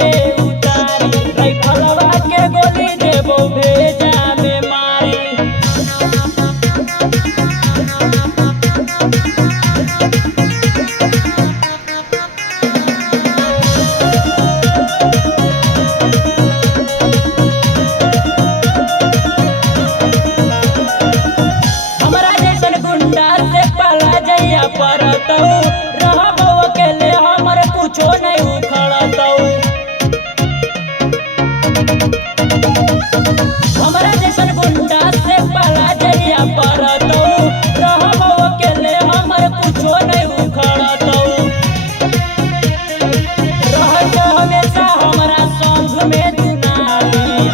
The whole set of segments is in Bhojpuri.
सीधे उतारी राइफलवा के गोली देबो भेजा में मारी। हमरा जैसन गुंडा से पाला जइया परतौ रहबो अकेले हमर कुछो नहीं उखड़तौ। हमरा जैसन गुंडा से पाला जइया परतौ रहबो अकेले हमर कुछो नहीं उखड़तौ। रहत हमेशा हमरा संग में दुनाली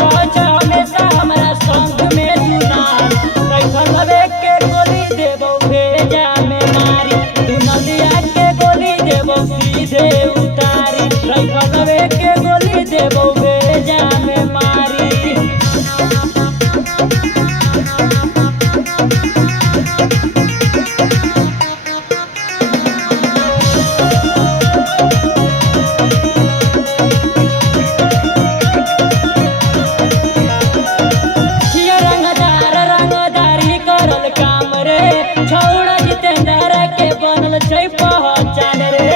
रहत हमेशा हमरा संग में दुनाली राइफलवे के गोली देबो भेजा में मारी तू नदिया के गोली देबो सीधे उतारी राइफलवे के गोली देबो भेजा में मारी। रंगदारी करल काम रे छौड़ा जितेंद्र के बनल छै पहचान रे।